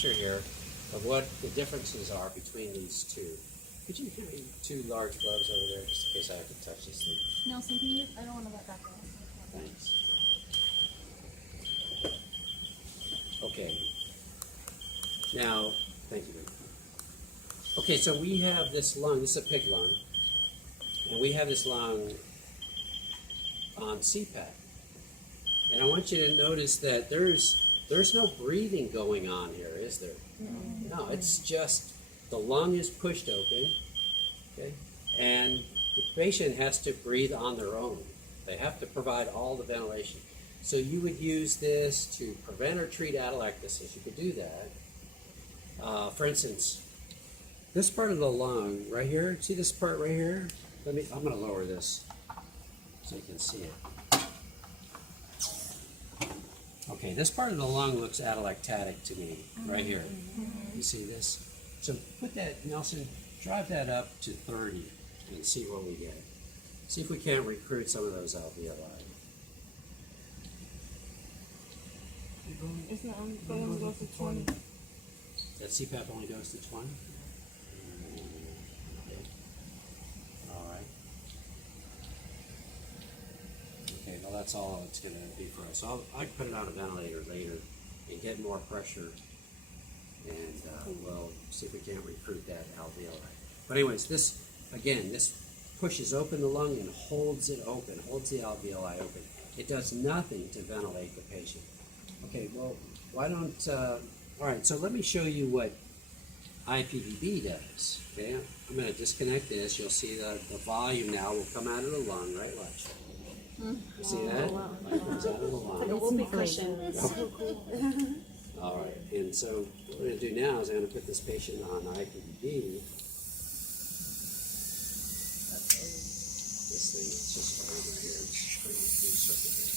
picture here of what the differences are between these two. Could you give me two large gloves over there, just in case I have to touch this thing? Nelson, can you? I don't want to let that go. Thanks. Okay. Now, thank you. Okay, so we have this lung. This is a pig lung, and we have this lung on CPAP. And I want you to notice that there's no breathing going on here, is there? No, it's just the lung is pushed open, okay, and the patient has to breathe on their own. They have to provide all the ventilation. So you would use this to prevent or treat atelectasis. You could do that. For instance, this part of the lung right here, see this part right here? I'm going to lower this so you can see it. Okay, this part of the lung looks atelectatic to me, right here. You see this? So put that, Nelson, drive that up to 30 and see what we get. See if we can't recruit some of those alveoli. It's not only goes to 20. That CPAP only goes to 20? Okay. All right. Okay, well that's all it's going to be for us. So I'll put it on a ventilator later and get more pressure, and we'll see if we can't recruit that alveoli. But anyways, this pushes open the lung and holds it open, holds the alveoli open. It does nothing to ventilate the patient. Okay, well, why don't, all right, so let me show you what Ippb does. Okay, I'm going to disconnect this. You'll see the volume now will come out of the lung, right? Watch. You see that? It comes out of the lung. It will be cushioned. All right, and so what we're going to do now is I'm going to put this patient on Ippb. This thing is just over here. I'm just trying to do something here.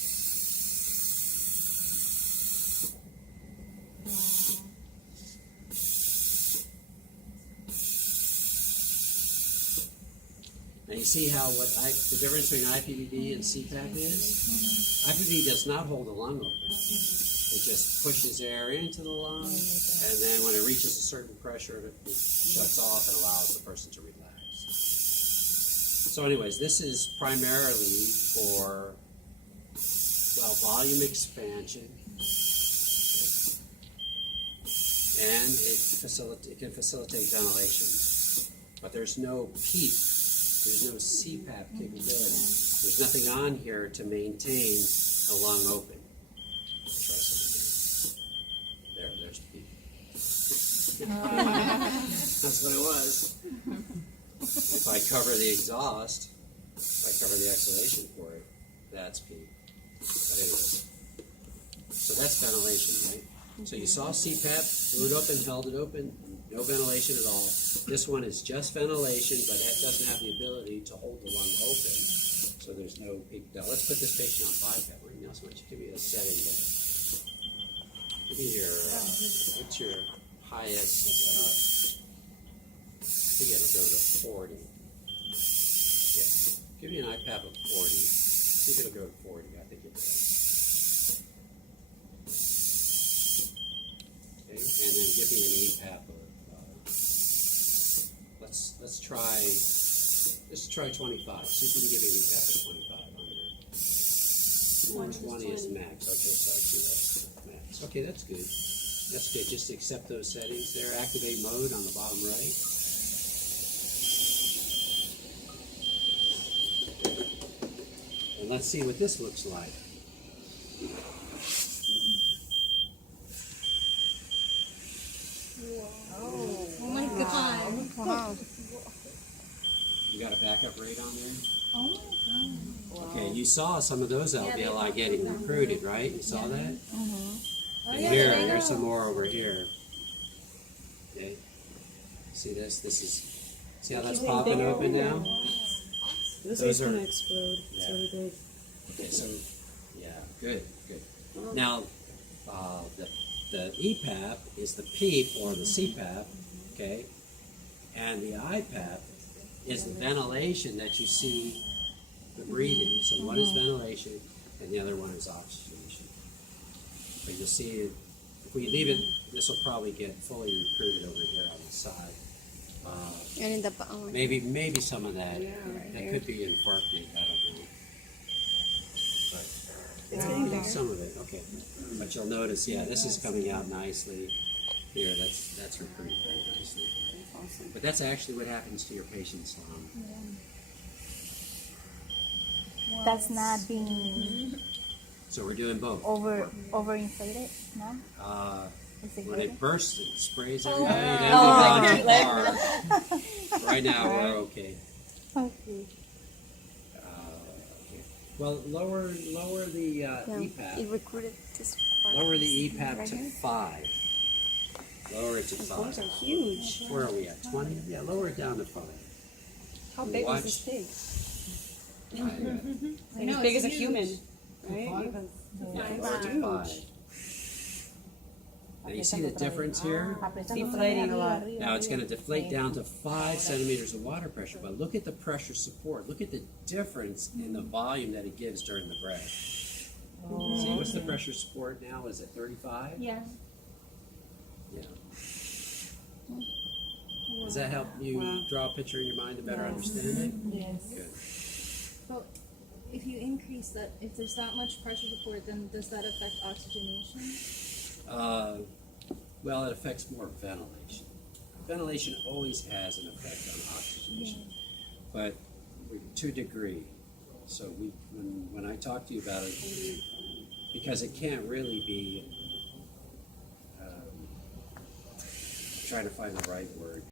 Now you see how the difference between Ippb and CPAP is? Ippb does not hold the lung open. It just pushes air into the lung, and then when it reaches a certain pressure, it shuts off and allows the person to relax. So anyways, this is primarily for, well, volume expansion, and it can facilitate ventilation. But there's no PEEP. There's no CPAP capability. There's nothing on here to maintain the lung open. Try something here. There's PEEP. That's what it was. If I cover the exhaust, if I cover the exhalation for it, that's PEEP. But anyways, so that's ventilation, right? So you saw CPAP, blew it open, held it open, no ventilation at all. This one is just ventilation, but it doesn't have the ability to hold the lung open, so there's no PEEP. Now let's put this patient on BiPAP. Right now, so why don't you give me a setting there? Give me your, what's your highest, I think it'll go to 40. Yeah, give me an IPAP of 40. See if it'll go to 40. I think it will. Okay, and then give me an EPAP of, let's try 25. See if we can give you an EPAP of 25 on there. 20 is max. Okay, so I see that's max. Okay, that's good. That's good. Just accept those settings there. Activate mode on the bottom right. And let's see what this looks like. Oh my God. Wow. You got a backup rate on there? Oh my God. Okay, you saw some of those alveoli getting recruited, right? You saw that? And yeah, here, there you there's go. some more over here. Okay. See this? This is, see how that's popping open now? This Those is going are- to explode. It's yeah. really big. Okay, so, yeah, good. Now, the EPAP is the PEEP or the CPAP, okay? And the IPAP is the ventilation that you see the breathing. So one is ventilation and the other one is oxygenation. But you'll see if we leave it, this will probably get fully recruited over here on the side. And in the bottom. Maybe some of that. Yeah, That could be infarcted, I don't know. But It's getting bigger. some of it, okay. But you'll notice, yeah, this is coming out nicely. Here, that's recruited very nicely. That's awesome. But that's actually what happens to your patient's lung. That's not being So we're doing both. overinflated, no? Is it When it good? bursts, it sprays everybody Oh, down okay. the bar. Right now, we're okay. Okay. Okay. Well, lower the Yeah, it EPAP. recruited this part. Lower the EPAP Right to here? 5. Lower it to Those are 5. huge. Where are we at? 20? Yeah, lower it down to 5. How big Watch. was this pig? I know, As big it's as a huge. human, right? Five? Yeah, Five. lower it to 5. Now you see the difference here? Deflating a lot. Now it's going to deflate down to 5 centimeters of water pressure, but look at the pressure support. Look at the difference in the volume that it gives during the breath. See, what's the pressure support now? Is it 35? Yeah. Yeah. Does that help you Wow. draw a picture in your mind to better understand it? Yes. Good. But if you increase that, if there's that much pressure support, then does that affect oxygenation? Well, it affects more ventilation. Ventilation always has an effect on oxygenation, but to a degree. So when I talk to you about it, because it can't really be, trying to find the right word.